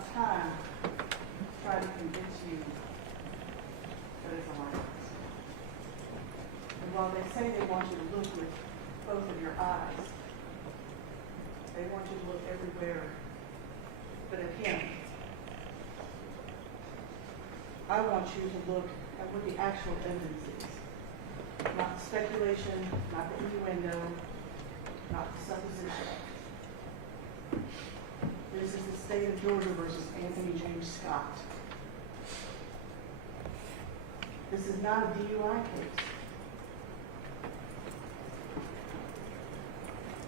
of time trying to convince you that it's a license. And while they say they want you to look with both of your eyes, they want you to look everywhere but at him. I want you to look at what the actual evidence is. Not the speculation, not the innuendo, not the supposition. This is the state of Georgia versus Anthony James Scott. This is not a DUI case.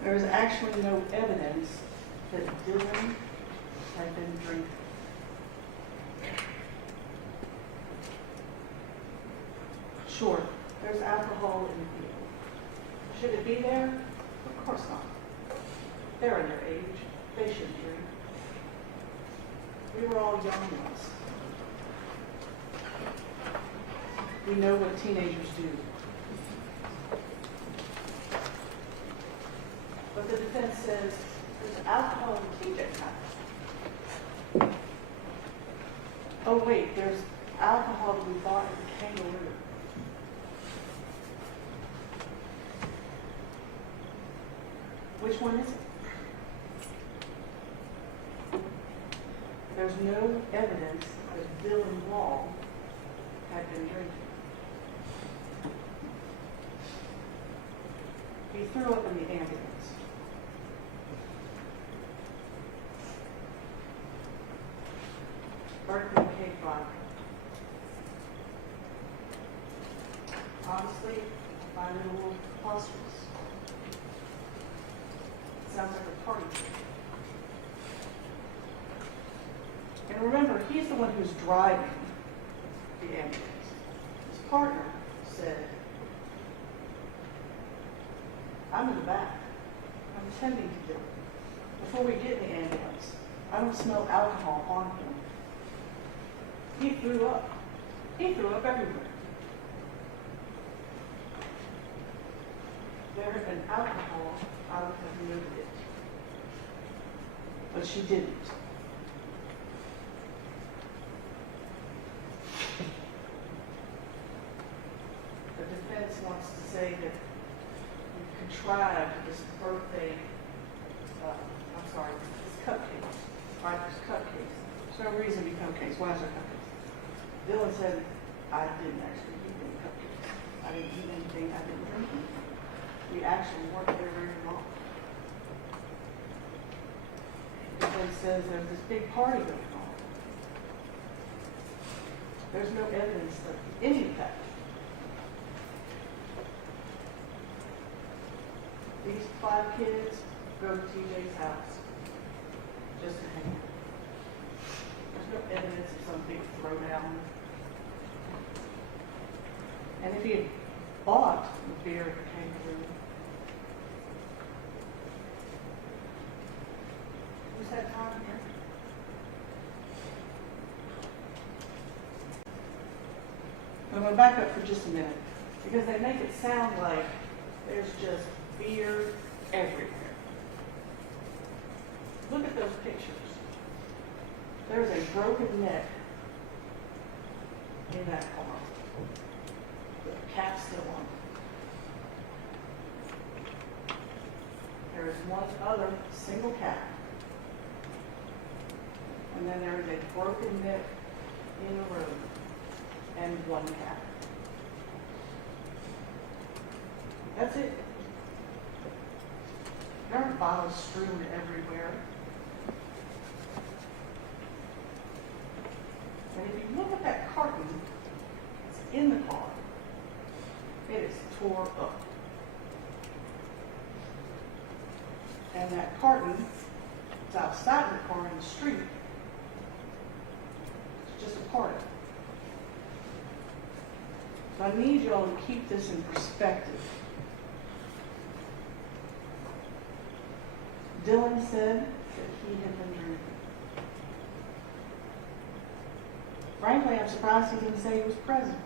There is actually no evidence that Dylan had been drinking. Sure, there's alcohol in the field. Should it be there? Of course not. They're underage. They shouldn't drink. We were all young ones. We know what teenagers do. But the defense says there's alcohol in TJ's house. Oh wait, there's alcohol that we bought at the Kangaroo. Which one is it? There's no evidence that Dylan Wall had been drinking. He threw up in the ambulance. Berkeley K5. Honestly, I find it a little preposterous. Sounds like a party. And remember, he's the one who's driving the ambulance. His partner said, I'm in the back. I'm attending to Dylan. Before we get in the ambulance, I don't smell alcohol on him. He threw up. He threw up everywhere. There had been alcohol, I would have noted it. But she didn't. The defense wants to say that we contrived this birthday, this cupcake, Piper's cupcakes. There's no reason to be cupcakes. Why is there cupcakes? Dylan said, I didn't actually eat any cupcakes. I didn't eat anything. I didn't drink anything. We actually weren't there very long. The defense says there's this big party going on. There's no evidence of any of that. These 5 kids go to TJ's house just to hang out. There's no evidence of some big throwdown. And if he had bought the beer at the Kangaroo, who's had time here? I'm going to back up for just a minute because they make it sound like there's just beer everywhere. Look at those pictures. There's a broken neck in that car. The cap's still on. There is one other single cap. And then there is a broken neck in the road and one cap. That's it. There are bottles strewn everywhere. And if you look at that carton, it's in the car. It is tore up. And that carton is outside the car in the street. It's just a part of it. So I need y'all to keep this in perspective. Dylan said that he had been drinking. Frankly, I'm surprised he didn't say he was present.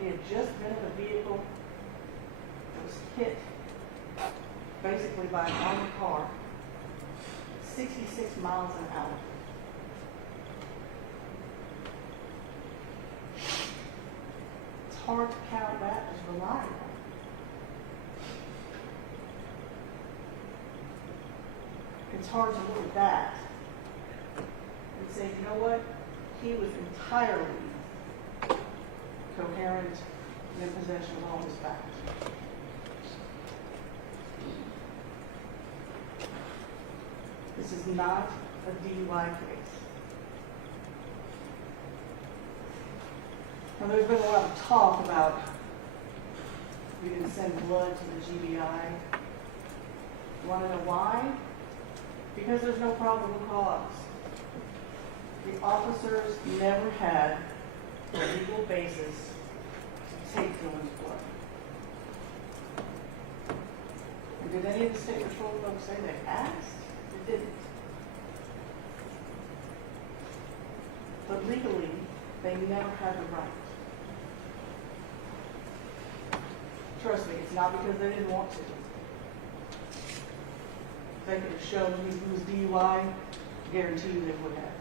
He had just been in a vehicle that was hit basically by an armored car 66 miles an hour. It's hard to count that as reliable. It's hard to look at that and say, you know what? He was entirely coherent and in possession of all his facts. This is not a DUI case. Now, there's been a lot of talk about we didn't send blood to the GBI. You want to know why? Because there's no probable cause. The officers never had a legal basis to take Dylan's blood. And did any of the state patrol folks say they asked? They didn't. But legally, they never had the right. Trust me, it's not because they didn't want to. If they could have shown he was DUI, I guarantee you they would have.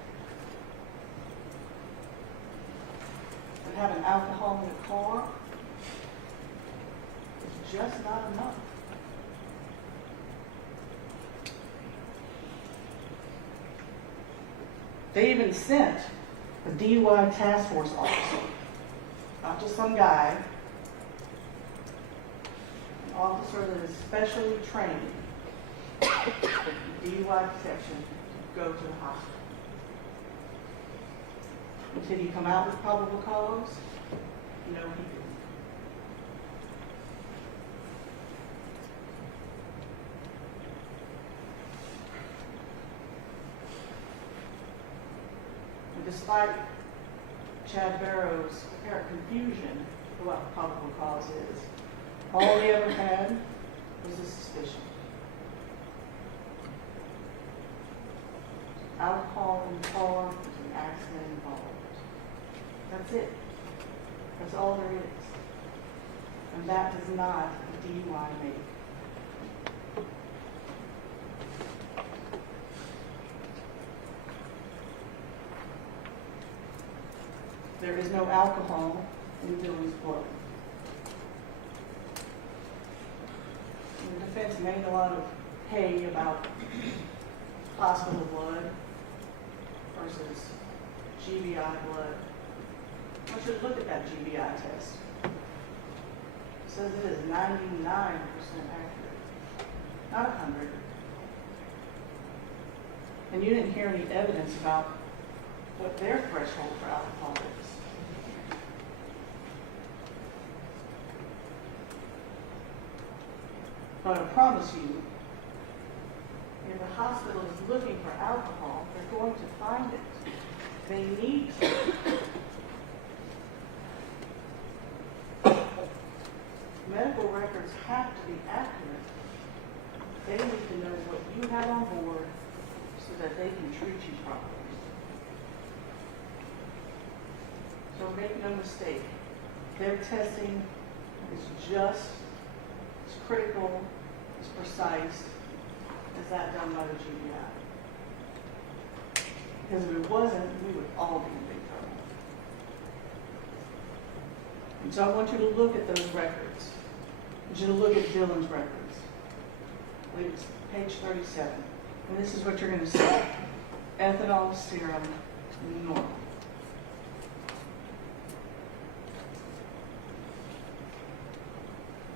But having alcohol in the car is just not enough. They even sent a DUI task force officer, not just some guy, an officer that is specially trained in DUI protection to go to the hospital. Did he come out with probable cause? No, he didn't. And despite Chad Barrow's apparent confusion of what probable cause is, all he ever had was a suspicion. Alcohol in the car, there's an accident involved. That's it. That's all there is. And that does not a DUI make. There is no alcohol in Dylan's blood. And the defense made a lot of hay about hospital blood versus GBI blood. I should look at that GBI test. It says it is 99% accurate, not 100. And you didn't hear any evidence about what their threshold for alcohol is. But I promise you, if the hospital is looking for alcohol, they're going to find it. They need to. Medical records have to be accurate. They need to know what you had on board so that they can treat you properly. So make no mistake, their testing is just as critical, as precise as that done by the GBI. Because if it wasn't, we would all be in big trouble. And so I want you to look at those records. I want you to look at Dylan's records. I believe it's page 37. And this is what you're going to see. Ethanol serum normal.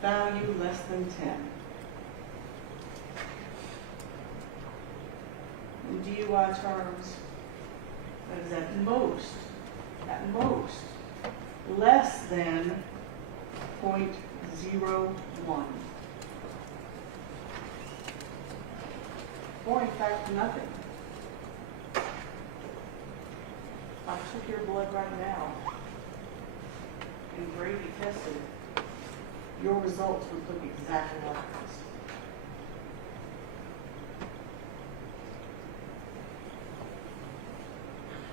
Value less than 10. In DUI terms, that is at most, less than 0.01. Or in fact, nothing. I took your blood right now and Grady tested, your results would look exactly like this.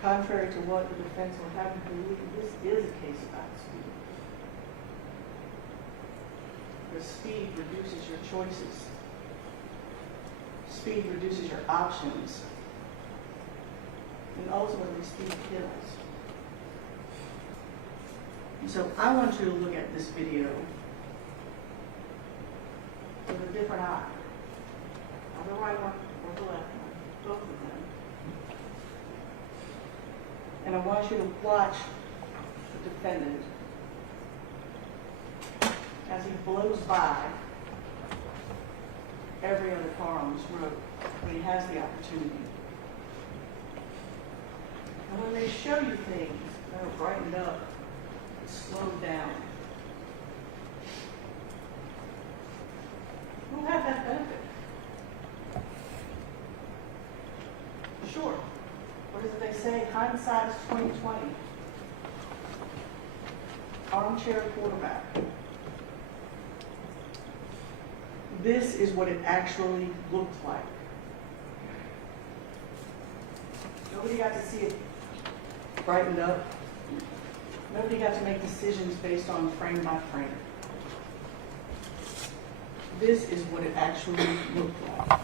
Contrary to what the defense would have you believe, this is a case about speed. The speed reduces your choices. speed reduces your options, and ultimately speed kills. And so I want you to look at this video with a different eye. Not the right one or the left one, both of them. And I want you to watch the defendant as he blows by every other car on this road when he has the opportunity. And when they show you things that are brightened up, slowed down, who had that benefit? Sure. What is it they say? Hindsight is 20/20. Armchair quarterback. This is what it actually looked like. Nobody got to see it brightened up. Nobody got to make decisions based on frame by frame. This is what it actually looked like.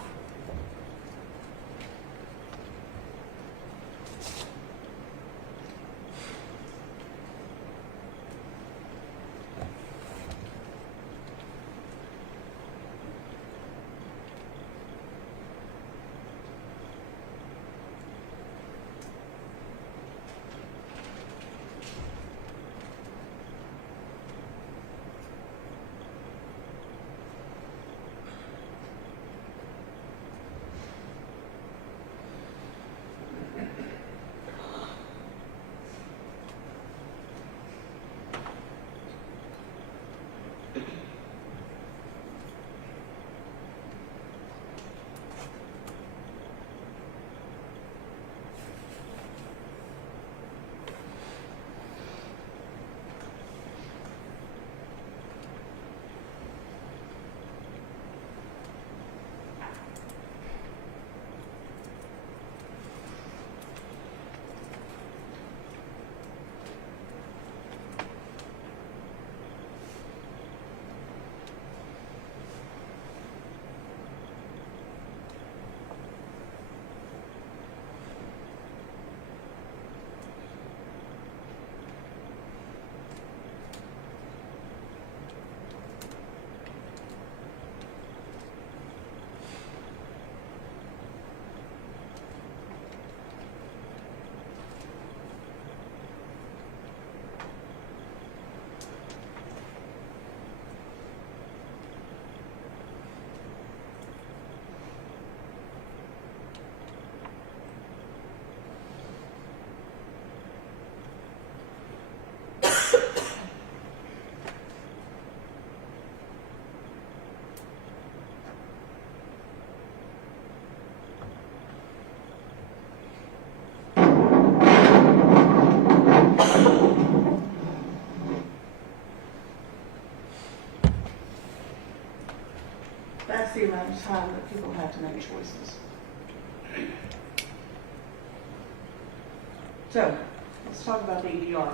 That's the amount of time that people have to make choices. So, let's talk about the EDR.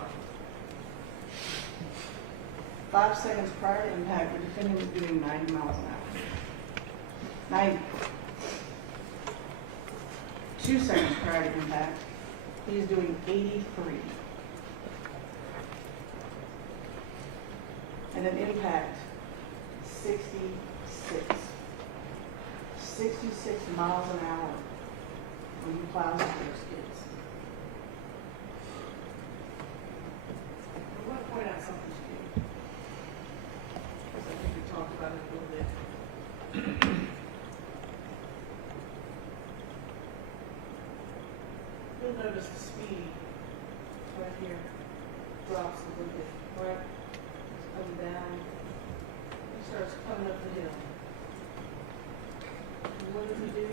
5 seconds prior to impact, the defendant was doing 90 miles an hour. 90. 2 seconds prior to impact, he is doing 83. And then impact, 66. 66 miles an hour when he plows into those kids. I want to point out something to you, because I think we talked about it a little bit. You'll notice the speed right here drops a little bit, right? It's coming down. It starts coming up the hill. And what does he do?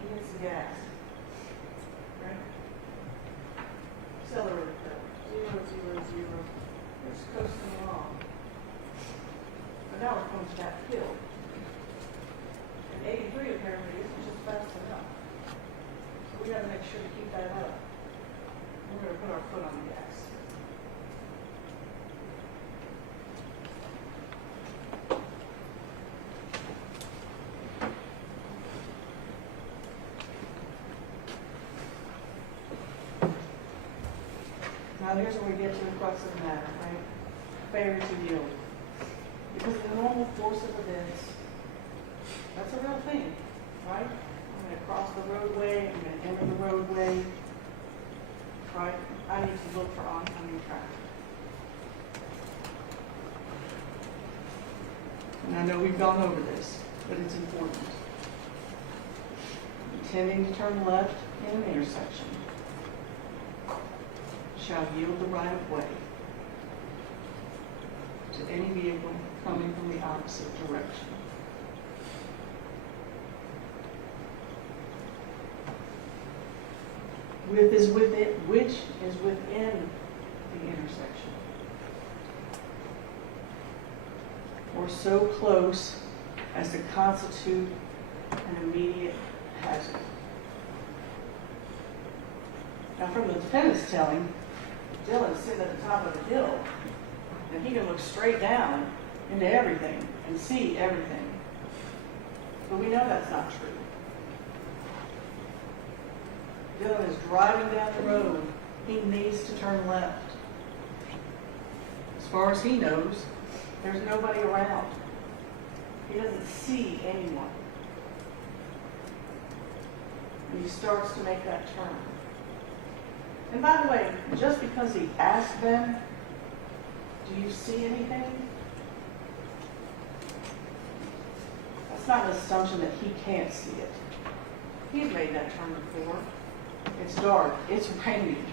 He hits the gas, right? Accelerator pedal, 0, 0, 0. Just coasting along. But now it comes back hill. And 83 apparently isn't just fast enough. So we got to make sure to keep that up. We're going to put our foot on the gas. Now here's where we get to the crux of the matter, right? Failure to yield. Because the normal course of events, that's a real thing, right? I'm going to cross the roadway, I'm going to enter the roadway, right? I need to look for oncoming traffic. And I know we've gone over this, but it's important. Intending to turn left in an intersection shall yield the right of way to any vehicle coming from the opposite direction. Which is within the intersection, or so close as to constitute an immediate hazard. Now, from the defendant's telling, Dylan's sitting at the top of the hill, and he can look straight down into everything and see everything. But we know that's not true. Dylan is driving down the road. He needs to turn left. As far as he knows, there's nobody around. He doesn't see anyone. And he starts to make that turn. And by the way, just because he asked them, do you see anything? That's not an assumption that he can't see it. He's made that turn before. It's dark. It's raining.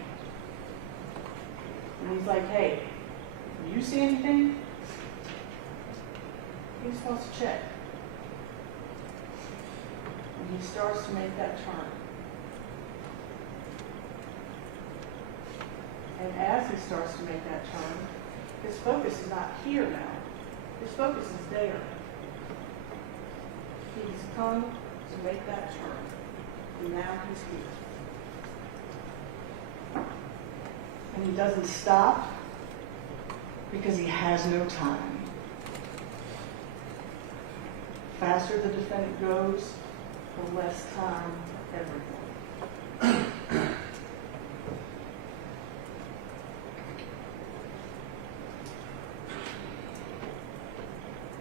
And he's like, hey, do you see anything? He's supposed to check. And he starts to make that turn. And as he starts to make that turn, his focus is not here now. His focus is there. He's come to make that turn. And now he's here. And he doesn't stop because he has no time. The faster the defendant goes, the less time everyone.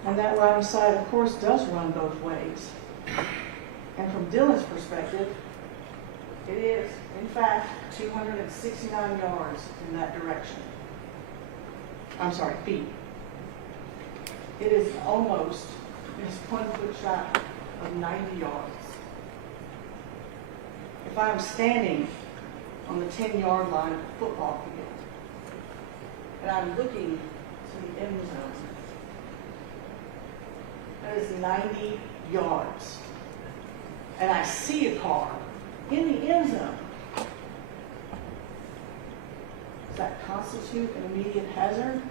And that line of sight, of course, does run both ways. And from Dylan's perspective, it is, in fact, 269 yards in that direction. I'm sorry, feet. It is almost just 1 foot shy of 90 yards. If I'm standing on the 10-yard line of the football field, and I'm looking to the end zone, that is 90 yards. And I see a car in the end zone. Does that constitute an immediate hazard?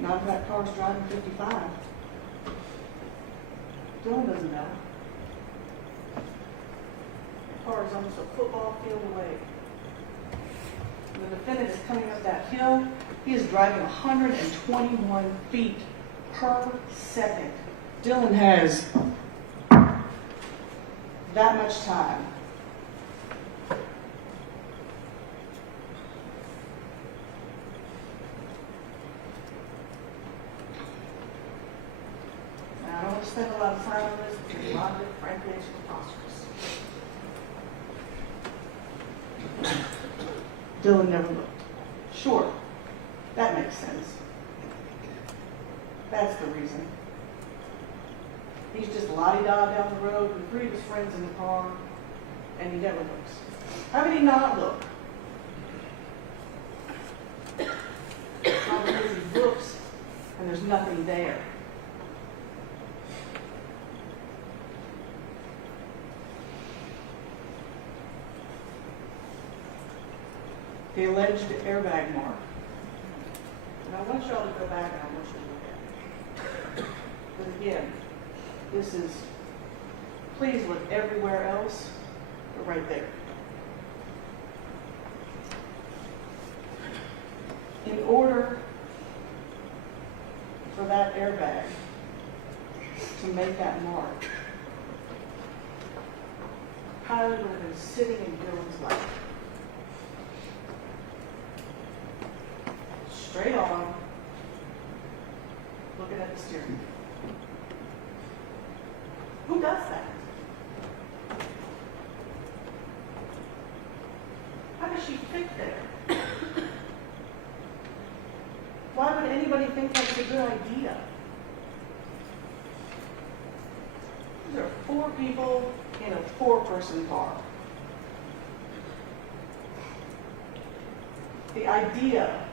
Not if that car's driving 55. Dylan doesn't know. The car is almost a football field away. When the defendant is coming up that hill, he is driving 121 feet per second. Dylan has that much time. Now, I don't want to spend a lot of time on this because a lot of it, frankly, is preposterous. Dylan never looked. Sure, that makes sense. That's the reason. He's just la-di-da down the road with 3 of his friends in the car, and he never looks. How could he not look? Not because he looks and there's nothing there. The alleged airbag mark. And I want y'all to go back and I want you to look at it. But again, this is, please look everywhere else, but right there. In order for that airbag to make that mark, Kylie would have been sitting in Dylan's lap. straight on, looking at the steering wheel. Who does that? How does she fit there? Why would anybody think that's a good idea? There are 4 people in a 4-person car. The idea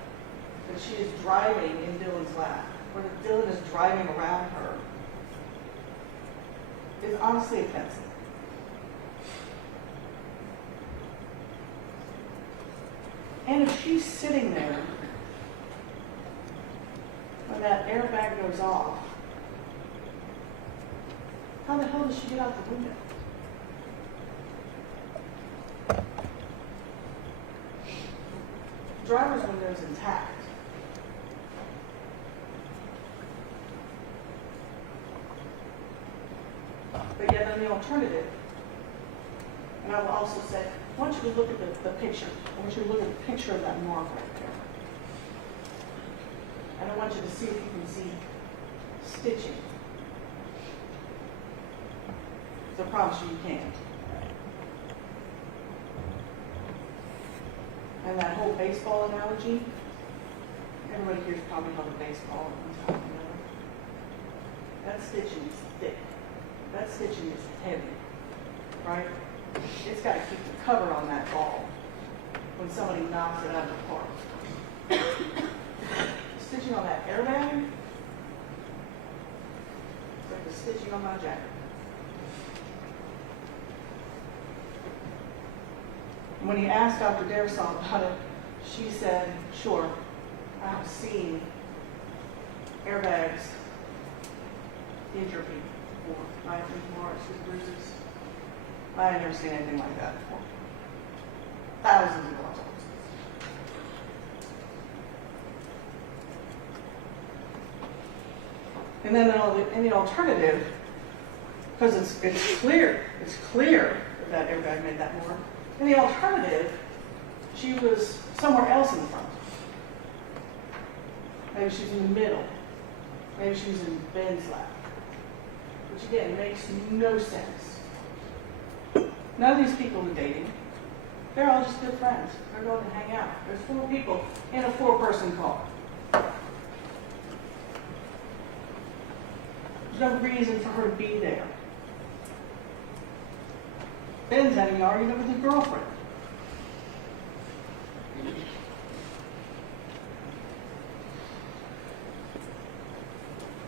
that she is driving in Dylan's lap, or that Dylan is driving around her, is honestly offensive. And if she's sitting there when that airbag goes off, how the hell does she get out the window? The driver's window is intact. But yet on the alternative, and I will also say, I want you to look at the picture. I want you to look at the picture of that mark right there. And I want you to see if you can see stitching. So I promise you can't. And that whole baseball analogy, everybody here's probably held a baseball at one time, you know? That stitching is thick. That stitching is heavy, right? It's got to keep the cover on that ball when somebody knocks it out of the park. Stitching on that airbag, it's like the stitching on my jacket. When he asked Dr. Darisol about it, she said, sure, I have seen airbags injure people before. I have marks and bruises. I have never seen anything like that before. Thousands of dollars. And then in the alternative, because it's clear that airbag made that mark. In the alternative, she was somewhere else in the front. Maybe she's in the middle. Maybe she's in Ben's lap. Which again, makes no sense. None of these people are dating. They're all just good friends. They're going to hang out. There's 4 people in a 4-person car. There's no reason for her to be there. Ben's having an argument with his girlfriend.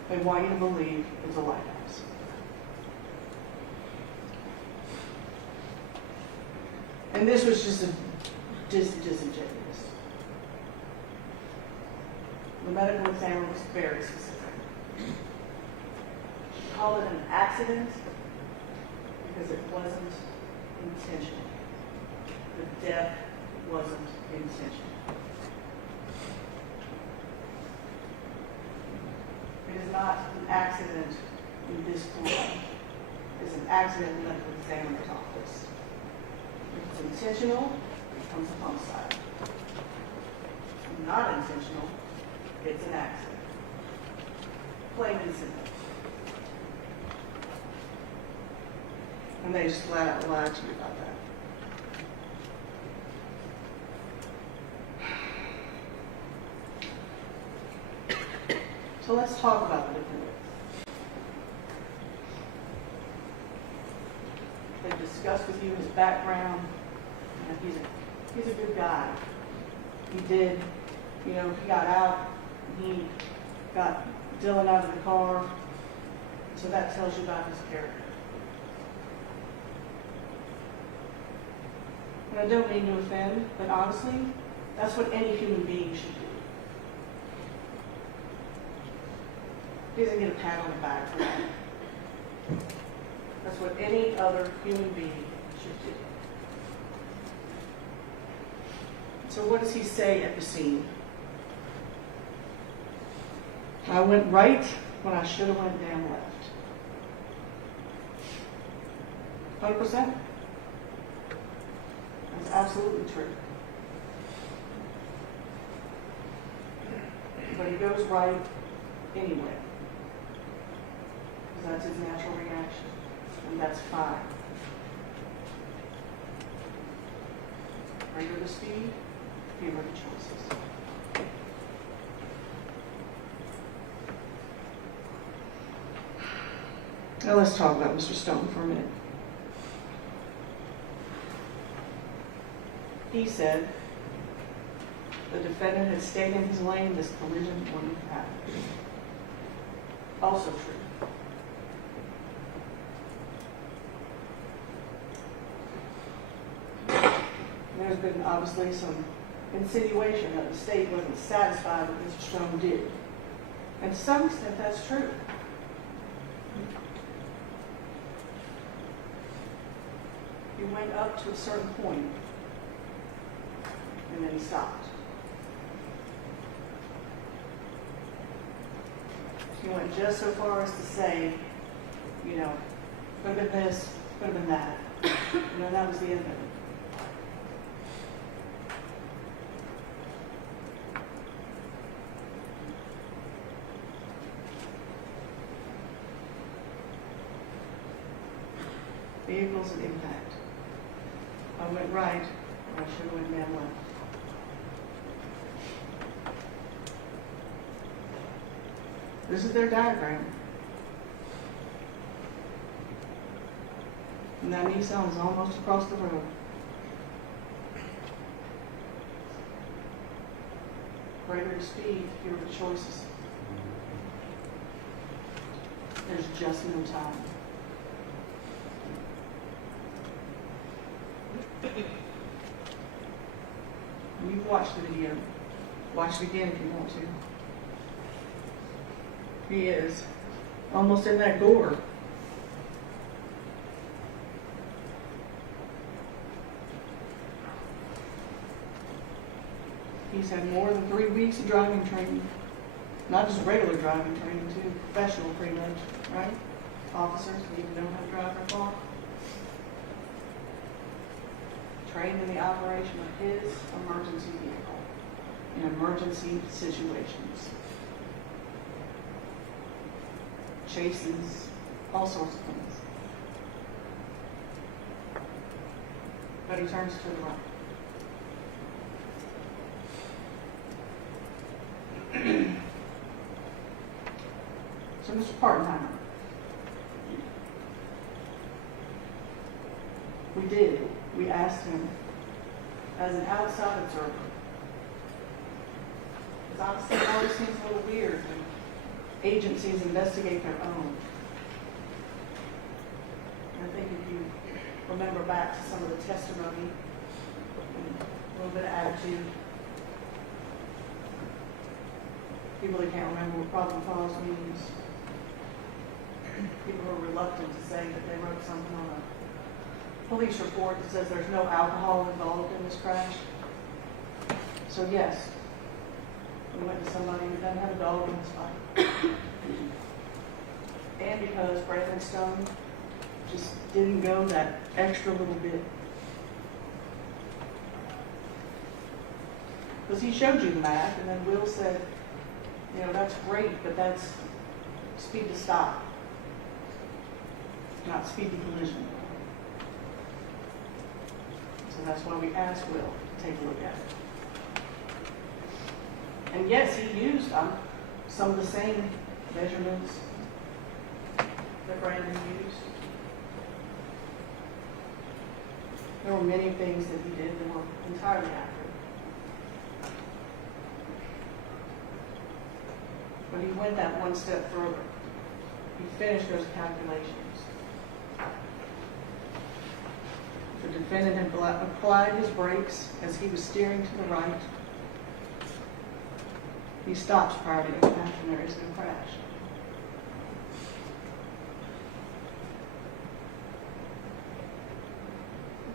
They want you to believe it's a lighthouse. And this was just disingenuous. The medical examiner was very specific. She called it an accident because it wasn't intentional. The death wasn't intentional. It is not an accident in this court. It's an accident in the medical examiner's office. If it's intentional, it becomes a homicide. If not intentional, it's an accident. Plain and simple. And they just flat out lied to you about that. So let's talk about the defendant. They discussed with you his background. And he's a good guy. He did, he got out. He got Dylan out of the car. So that tells you about his character. And I don't mean to offend, but honestly, that's what any human being should do. He doesn't get a pat on the back for that. That's what any other human being should do. So what does he say at the scene? I went right when I should have went damn left. 100%? That's absolutely true. goes right anyway. Because that's his natural reaction. And that's fine. Greater the speed, fewer the choices. Now let's talk about Mr. Stone for a minute. He said the defendant had stayed in his lane, this collision wouldn't have happened. Also true. There's been obviously some insinuation that the state wasn't satisfied with what Mr. Stone did. And to some extent, that's true. He went up to a certain point, and then he stopped. He went just so far as to say, you know, could have been this, could have been that. You know, that was the end of it. Vehicles and impact. I went right, or I should have went down left. This is their diagram. And that Nissan is almost across the road. Greater the speed, fewer the choices. There's just no time. You've watched the video. Watch it again if you want to. He is almost in that gore. He's had more than 3 weeks of driving training. Not just regular driving training, too. Professional pretty much, right? Officers need to know how to drive their car. Trained in the operation of his emergency vehicle in emergency situations. Chases, all sorts of things. But he turns to the right. So Mr. Partenheimer, we asked him as an outside observer, because honestly it always seems a little weird when agencies investigate their own. And I think if you remember back to some of the testimony, and a little bit of attitude, people that can't remember what probable cause means. People are reluctant to say that they wrote something on a police report that says there's no alcohol involved in this crash. So yes, we went to somebody who doesn't have a dog in this fight. And because Brandon Stone just didn't go that extra little bit. Because he showed you the map, and then Will said, you know, that's great, but that's speed to stop, not speed to collision. So that's why we asked Will to take a look at it. And yes, he used some of the same measurements that Brandon used. There were many things that he did that were entirely accurate. But he went that one step further. He finished those calculations. The defendant had applied his brakes as he was steering to the right. He stops prior to impact and there is no crash.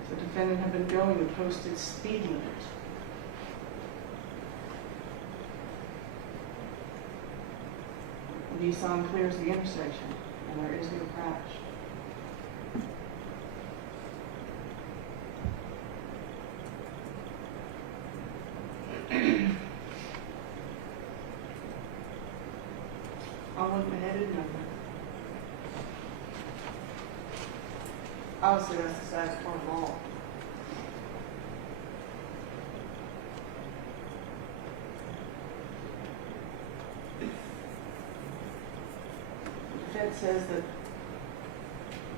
The defendant had been going the posted speed limit. The Nissan clears the intersection and there is no crash. Obviously, that's the saddest part of all. The defense says that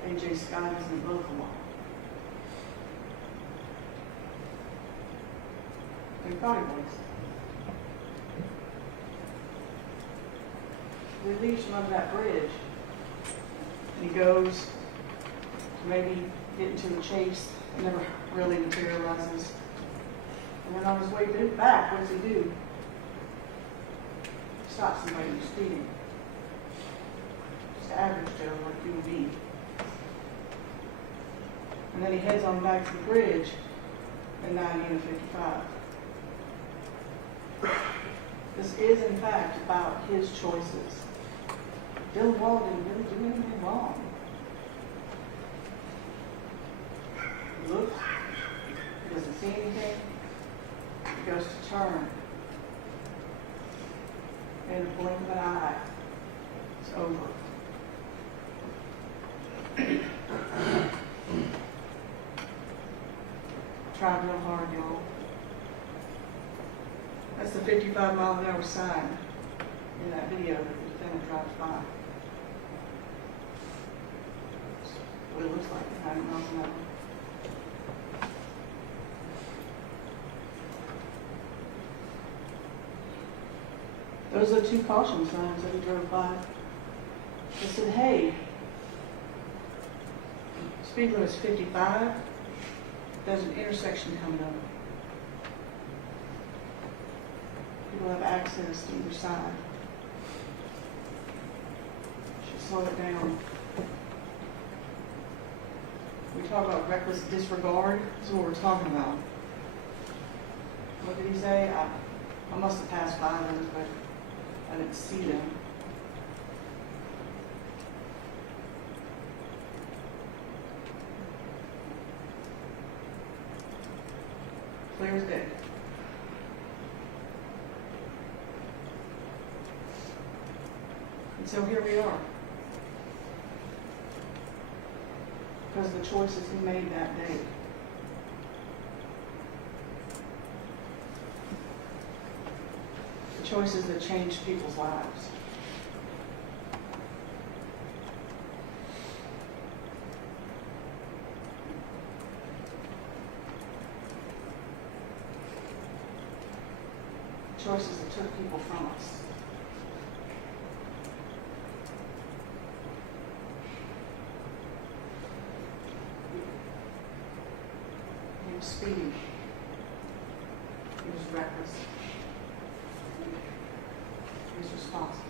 A.J. Scott isn't above the law. He probably was. He leaves him under that bridge, and he goes to maybe get into a chase that never really materializes. And then on his way back, what does he do? Stop somebody who's speeding. Just average Joe, like you would be. And then he heads on back to the bridge at 90 and 55. This is, in fact, about his choices. Dylan Wall didn't really do anything wrong. He looks, he doesn't see anything, he goes to turn. In the blink of an eye, it's over. Try real hard, y'all. That's the 55-mile-an-hour sign in that video that the defendant drives by. That's what it looks like at 90 miles an hour. Those are the two caution signs that he drove by. They said, hey, speed limit's 55. There's an intersection coming up. People have access to either side. Should slow it down. We talk about reckless disregard. This is what we're talking about. What did he say? I must have passed by them, but I didn't see them. Clear as day. And so here we are. Because of the choices he made that day. The choices that changed people's lives. Choices that took people from us. He was speeding. He was reckless. He was responsible.